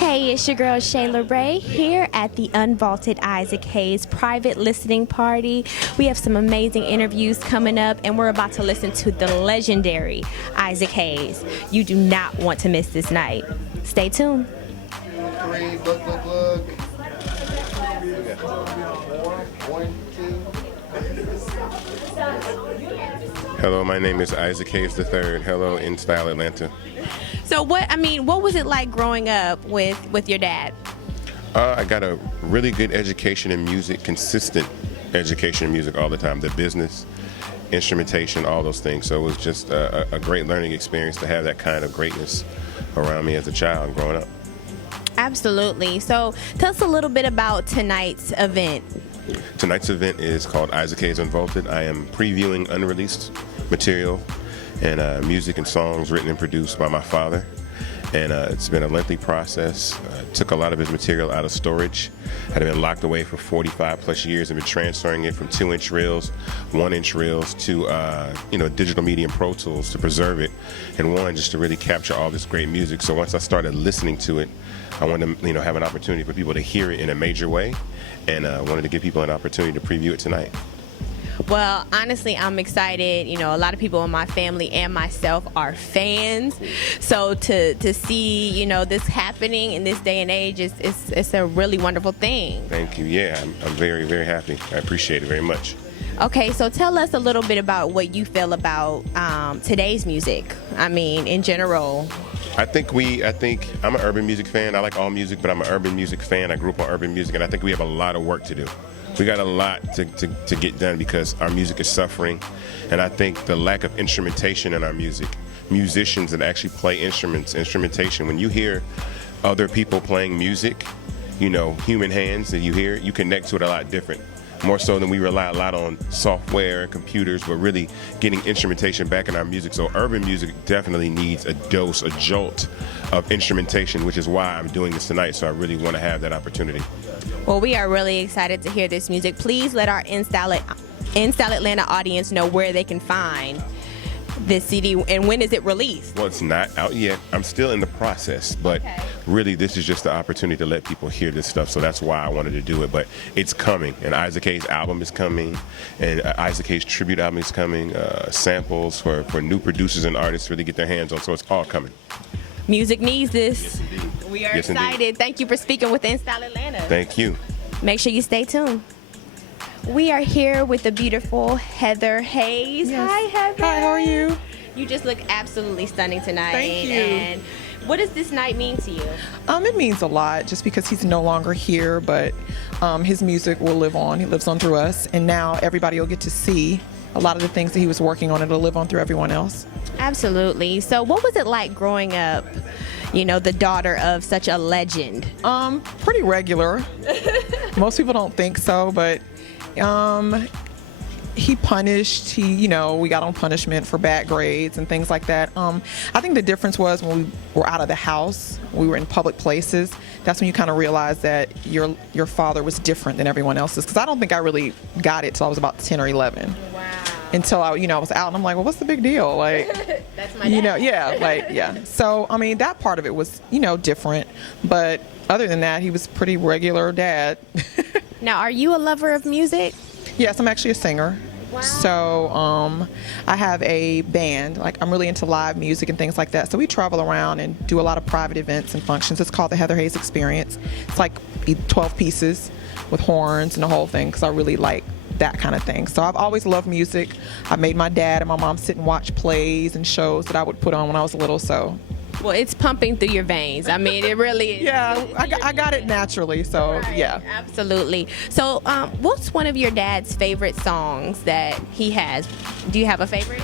Hey, it's your girl Shayla Raye here at the UnVaulted Isaac Hayes private listening party. We have some amazing interviews coming up, and we're about to listen to the legendary Isaac Hayes. You do not want to miss this night. Stay tuned. 3, look. Hello, my name is Isaac Hayes III. Hello, in Style Atlanta. So what was it like growing up with your dad? I got a really good education in music, consistent education in music all the time. The business, instrumentation, all those things. So it was just a great learning experience to have that kind of greatness around me as a child growing up. Absolutely. So tell us a little bit about tonight's event. Tonight's event is called Isaac Hayes UnVaulted. I am previewing unreleased material and music and songs written and produced by my father. And it's been a lengthy process. Took a lot of his material out of storage. Had been locked away for 45 plus years and been transferring it from 2-inch reels, 1-inch reels to digital medium Pro Tools to preserve it, and just to really capture all this great music. So once I started listening to it, I wanted to have an opportunity for people to hear it in a major way, and wanted to give people an opportunity to preview it tonight. Well, honestly, I'm excited. A lot of people in my family and myself are fans. So to see, this happening in this day and age, it's a really wonderful thing. Thank you. Yeah, I'm very, very happy. I appreciate it very much. Okay, so tell us a little bit about what you feel about today's music. In general. I think I'm an urban music fan. I like all music, but I'm an urban music fan. I grew up on urban music, and I think we have a lot of work to do. We got a lot to get done because our music is suffering, and I think the lack of instrumentation in our music, musicians that actually play instrumentation, when you hear other people playing music, human hands that you hear, you connect to it a lot different. More so than we rely a lot on software, computers, but really getting instrumentation back in our music. So urban music definitely needs a jolt of instrumentation, which is why I'm doing this tonight. So I really want to have that opportunity. Well, we are really excited to hear this music. Please let our InStyle Atlanta audience know where they can find this CD, and when is it released? Well, it's not out yet. I'm still in the process, but really this is just the opportunity to let people hear this stuff, so that's why I wanted to do it. But it's coming, and Isaac Hayes' album is coming, and Isaac Hayes' tribute album is coming, samples for new producers and artists to really get their hands on, so it's all coming. Music needs this. Yes, indeed. We are Yes, excited. Indeed. Thank you for speaking with InStyle Atlanta. Thank you. Make sure you stay tuned. We are here with the beautiful Heather Hayes. Yes. Hi, Heather. Hi, how are you? You just look absolutely stunning tonight. Thank you. And what does this night mean to you? It means a lot just because he's no longer here, but his music will live on. He lives on through us, and now everybody will get to see a lot of the things that he was working on. It'll live on through everyone else. Absolutely. So what was it like growing up, the daughter of such a legend? Pretty regular. Most people don't think so, but he punished. We got on punishment for bad grades and things like that. I think the difference was when we were out of the house, we were in public places. That's when you kind of realize that your father was different than everyone else's. Because I don't think I really got it till I was about 10 or 11. Wow. Until I was out, and I'm like, well, what's the big deal? Like, that's my dad. So, that part of it was, different. But other than that, he was pretty regular dad. Now, are you a lover of music? Yes, I'm actually a singer. Wow. So I have a band. I'm really into live music and things like that. So we travel around and do a lot of private events and functions. It's called the Heather Hayes Experience. It's like 12 pieces with horns and the whole thing, because I really like that kind of thing. So I've always loved music. I made my dad and my mom sit and watch plays and shows that I would put on when I was little. So well, it's pumping through your veins. It really is. Yeah, I got it naturally. So right. Yeah, absolutely. So what's one of your dad's favorite songs that he has? Do you have a favorite?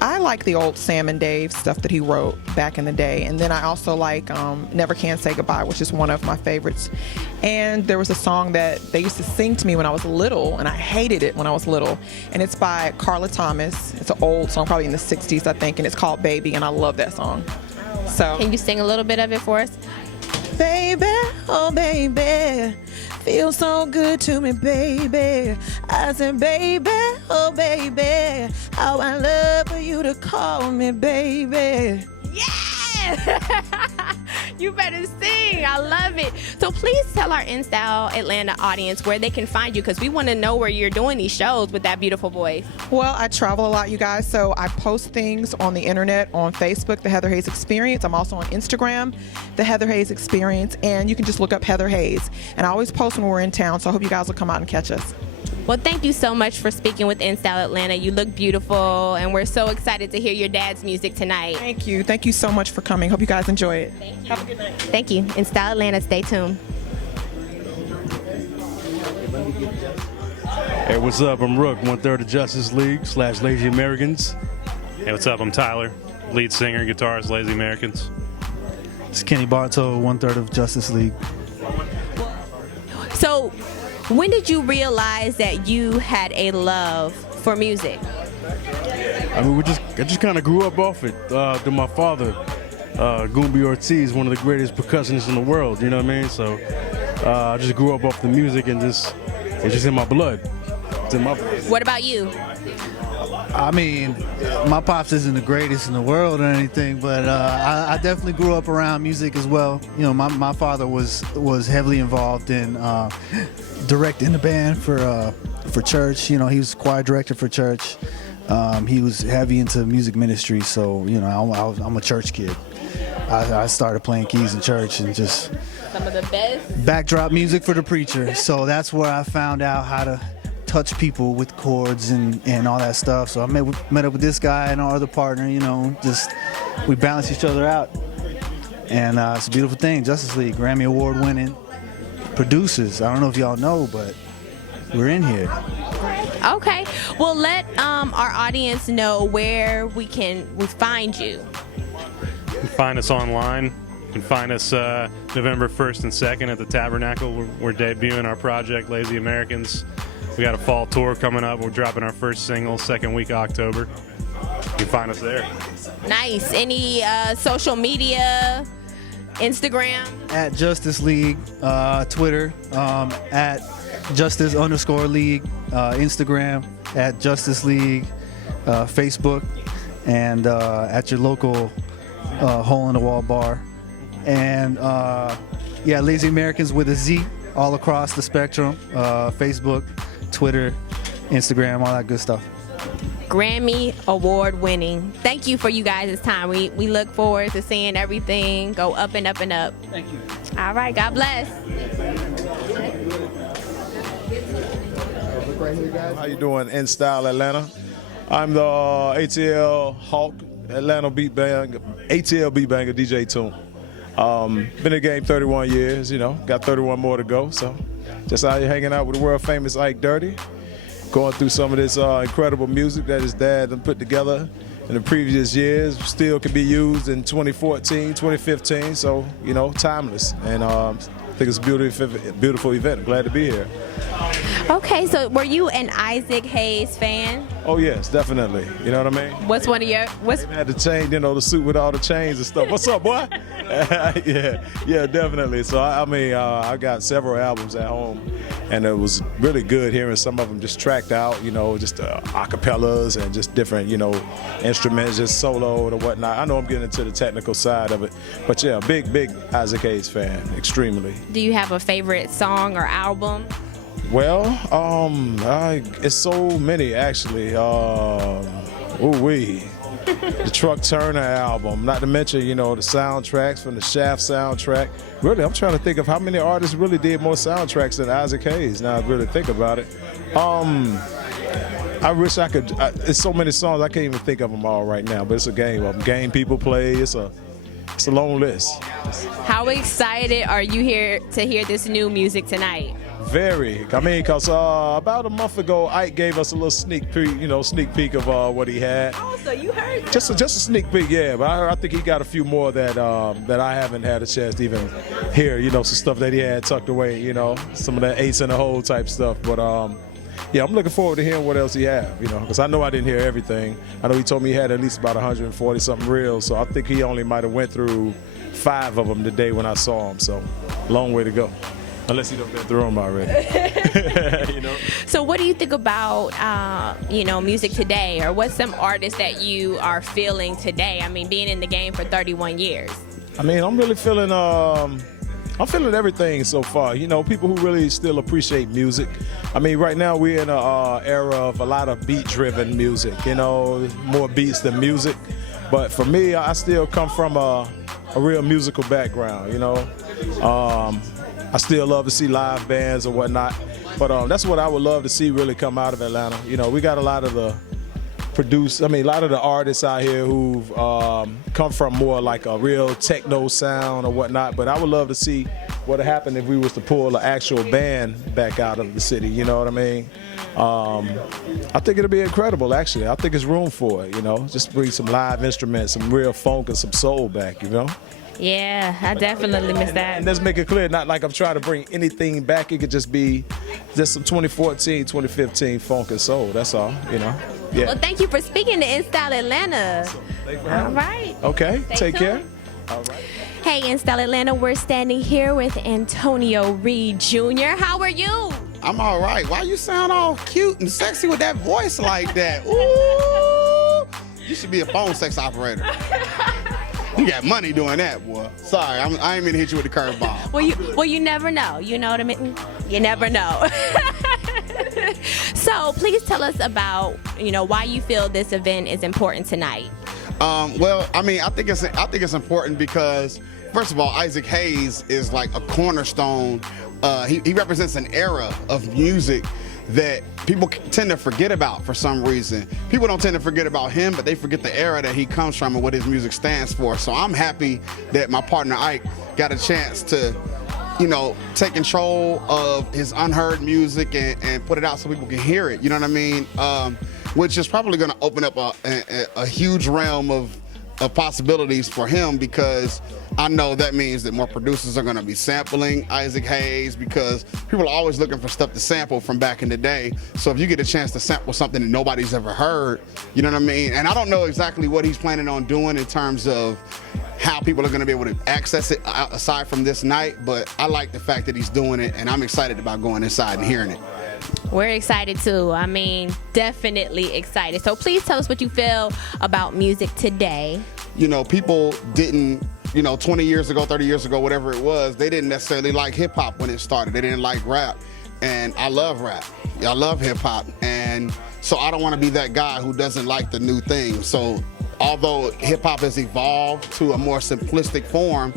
I like the old Sam and Dave stuff that he wrote back in the day. And then I also like Never Can Say Goodbye, which is one of my favorites. And there was a song that they used to sing to me when I was little, and I hated it when I was little. And it's by Carla Thomas. It's an old song, probably in the 60s, I think, and it's called Baby, and I love that song. Oh, wow. So can you sing a little bit of it for us? Baby, oh baby, feel so good to me, baby. I said, baby, oh baby, how I love for you to call me, baby. Yes! Yes. You better sing. I love it. So please tell our InStyle Atlanta audience where they can find you, because we want to know where you're doing these shows with that beautiful voice. Well, I travel a lot, you guys, so I post things on the internet, on Facebook, The Heather Hayes Experience. I'm also on Instagram, The Heather Hayes Experience, and you can just look up Heather Hayes. And I always post when we're in town, so I hope you guys will come out and catch us. Well, thank you so much for speaking with InStyle Atlanta. You look beautiful, and we're so excited to hear your dad's music tonight. Thank you. Thank you so much for coming. Hope you guys enjoy it. Thank you. Have a good night. Thank you. InStyle Atlanta, stay tuned. Hey, what's up? I'm Rook, 1/3 of Justice League / Lazy Americans. Hey, what's up? I'm Tyler, lead singer, guitarist, Lazy Americans. It's Kenny Bartow, 1/3 of Justice League. So, when did you realize that you had a love for music? I mean, I just kind of grew up off it. To my father, Goombie Ortiz, one of the greatest percussionists in the world. You know what I mean? So I just grew up off the music, and it's just in my blood. It's in my blood. What about you? I mean, my pops isn't the greatest in the world or anything, but I definitely grew up around music as well. You know, my father was heavily involved in directing the band for church. You know, he was choir director for church. He was heavy into music ministry, so you know, I'm a church kid. I started playing keys in church and just Some of the best. backdrop music for the preacher. So that's where I found out how to touch people with chords and all that stuff. So I met up with this guy and our other partner, you know, just we balance each other out. And it's a beautiful thing. Justice League, Grammy Award winning producers. I don't know if y'all know, but we're in here. Okay. Well, let our audience know where we find you. You can find us online. You can find us November 1st and 2nd at the Tabernacle. We're debuting our project, Lazy Americans. We got a fall tour coming up. We're dropping our first single, second week of October. You can find us there. Nice. Any social media, Instagram? At Justice League, Twitter, at Justice_League, Instagram, at Justice League, Facebook, and at your local hole in the wall bar. And yeah, Lazy Americans with a Z all across the spectrum, Facebook, Twitter, Instagram, all that good stuff. Grammy Award winning. Thank you for you guys' time. We look forward to seeing everything go up and up and up. Thank you. All right, God bless. How you doing, InStyle Atlanta? I'm the ATL Hawk, Atlanta beat banger, ATL beat banger, DJ Toomp. Been in the game 31 years, you know, got 31 more to go, so just out here hanging out with the world famous Ike Dirty, going through some of this incredible music that his dad done put together in the previous years, still can be used in 2014, 2015, so, you know, timeless. And I think it's a beautiful event. I'm glad to be here. Okay, so were you an Isaac Hayes fan? Oh yes, definitely. You know what I mean? What's one of your Had the chain, you know, the suit with all the chains and stuff. What's up, boy? yeah, definitely. So I got several albums at home, and it was really good hearing some of them just tracked out, you know, just acapellas and just different, you know, instruments, just solo and whatnot. I know I'm getting into the technical side of it, but yeah, big Isaac Hayes fan, extremely. Do you have a favorite song or album? Well, it's so many actually. The Truck Turner album, not to mention, you know, the soundtracks from the Shaft soundtrack. Really, I'm trying to think of how many artists really did more soundtracks than Isaac Hayes, now I really think about it. I wish I could, it's so many songs, I can't even think of them all right now, but it's a game people play, it's a long list. How excited are you here to hear this new music tonight? Very. I mean, because about a month ago, Ike gave us a little sneak peek of what he had. Oh, so you heard? Just a sneak peek, yeah. But I think he got a few more that I haven't had a chance to even hear. You know, some stuff that he had tucked away. You know, some of that ace in the hole type stuff. But yeah, I'm looking forward to hearing what else he have. You know, because I know I didn't hear everything. I know he told me he had at least about 140 something reels. So I think he only might have went through 5 of them today when I saw him. So long way to go. unless he done been through them already. You know. So what do you think about, music today, or what's some artists that you are feeling today? I mean, being in the game for 31 years. I mean, I'm really feeling, I'm feeling everything so far. You know, people who really still appreciate music. I mean, right now we're in an era of a lot of beat-driven music, you know, more beats than music. But for me, I still come from a real musical background, you know. I still love to see live bands or whatnot. But that's what I would love to see really come out of Atlanta. You know, we got a lot of the a lot of the artists out here who've come from more like a real techno sound or whatnot. But I would love to see what would happen if we was to pull an actual band back out of the city. You know what I mean? I think it'll be incredible, actually. I think there's room for it, you know. Just bring some live instruments, some real funk and some soul back, you know. Yeah, I definitely miss that. And let's make it clear, not like I'm trying to bring anything back. It could just be just some 2014, 2015 funk and soul. That's all, you know. Yeah. Well, thank you for speaking to InStyle Atlanta. All right. Okay, take care. All right. Hey, InStyle Atlanta, we're standing here with Antonio Reid Jr. How are you? I'm all right. Why you sound all cute and sexy with that voice like that? Ooh, you should be a phone sex operator. You got money doing that, boy. Sorry, I ain't mean to hit you with the curveball. Well, you never know. You know what I mean? You never know. So please tell us about, why you feel this event is important tonight. Well, I mean, I think it's important because, first of all, Isaac Hayes is like a cornerstone. He represents an era of music that people tend to forget about for some reason. People don't tend to forget about him, but they forget the era that he comes from and what his music stands for. So I'm happy that my partner Ike got a chance to, take control of his unheard music and put it out so people can hear it. You know what I mean? Which is probably going to open up a huge realm of possibilities for him, because I know that means that more producers are going to be sampling Isaac Hayes, because people are always looking for stuff to sample from back in the day. So if you get a chance to sample something that nobody's ever heard, you know what I mean? And I don't know exactly what he's planning on doing in terms of how people are going to be able to access it aside from this night, but I like the fact that he's doing it, and I'm excited about going inside and hearing it. We're excited too. I mean, definitely excited. So please tell us what you feel about music today. People didn't, 20 years ago, 30 years ago, whatever it was, they didn't necessarily like hip hop when it started. They didn't like rap. And I love rap. I love hip hop. And so I don't want to be that guy who doesn't like the new thing. So although hip hop has evolved to a more simplistic form,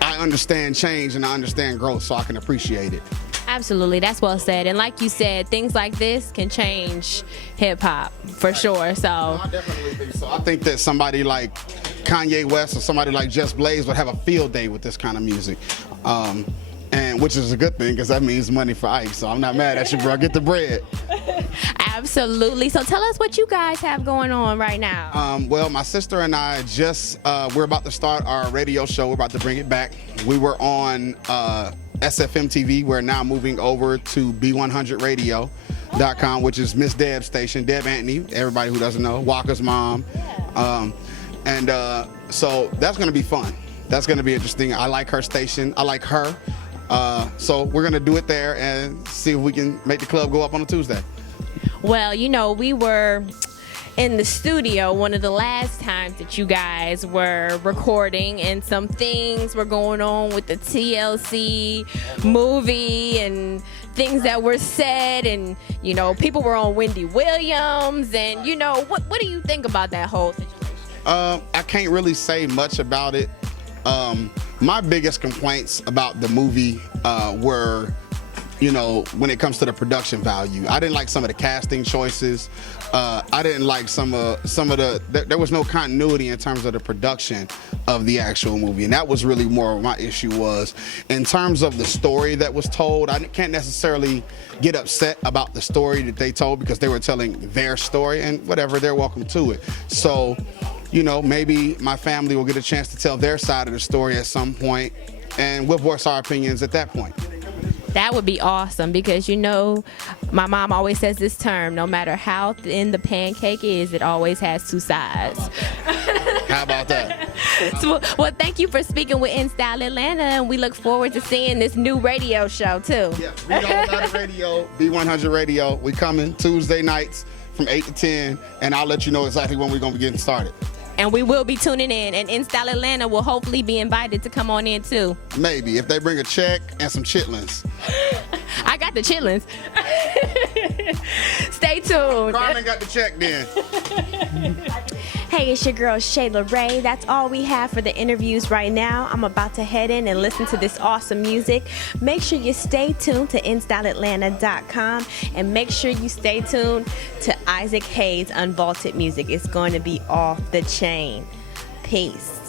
I understand change and I understand growth, so I can appreciate it. Absolutely, that's well said. And like you said, things like this can change hip-hop for sure. So I definitely think so. I think that somebody like Kanye West or somebody like Just Blaze would have a field day with this kind of music, and which is a good thing, because that means money for Ike. So I'm not mad at you, bro. Get the bread. Absolutely. So tell us what you guys have going on right now. Well, my sister and I we're about to start our radio show. We're about to bring it back. We were on SFM TV. We're now moving over to B100Radio.com, which is Miss Deb's station, Deb Anthony, everybody who doesn't know, Walker's mom. So that's going to be fun. That's going to be interesting. I like her station. I like her. So we're going to do it there and see if we can make the club go up on a Tuesday. Well, we were in the studio one of the last times that you guys were recording, and some things were going on with the TLC movie and things that were said, and people were on Wendy Williams, and what do you think about that whole situation? I can't really say much about it. My biggest complaints about the movie were, when it comes to the production value. I didn't like some of the casting choices. I didn't like some of there was no continuity in terms of the production of the actual movie, and that was really more of my issue. Was in terms of the story that was told. I can't necessarily get upset about the story that they told, because they were telling their story, and whatever, they're welcome to it. So, maybe my family will get a chance to tell their side of the story at some point, and we'll voice our opinions at that point. That would be awesome, because my mom always says this term: no matter how thin the pancake is, it always has two sides. How about that? Well, thank you for speaking with In Style Atlanta, and we look forward to seeing this new radio show too. Yeah, Read All About It Radio, B100 Radio. We coming Tuesday nights from 8 to 10, and I'll let you know exactly when we're going to be getting started. And we will be tuning in, and In Style Atlanta will hopefully be invited to come on in too. Maybe, if they bring a check and some chitlins. I got the chitlins. Stay tuned. Carmen got the check then. Hey, it's your girl Shayla Raye. That's all we have for the interviews right now. I'm about to head in and listen to this awesome music. Make sure you stay tuned to InStyleAtlanta.com, and make sure you stay tuned to Isaac Hayes' Unvaulted music. It's going to be off the chain. Peace.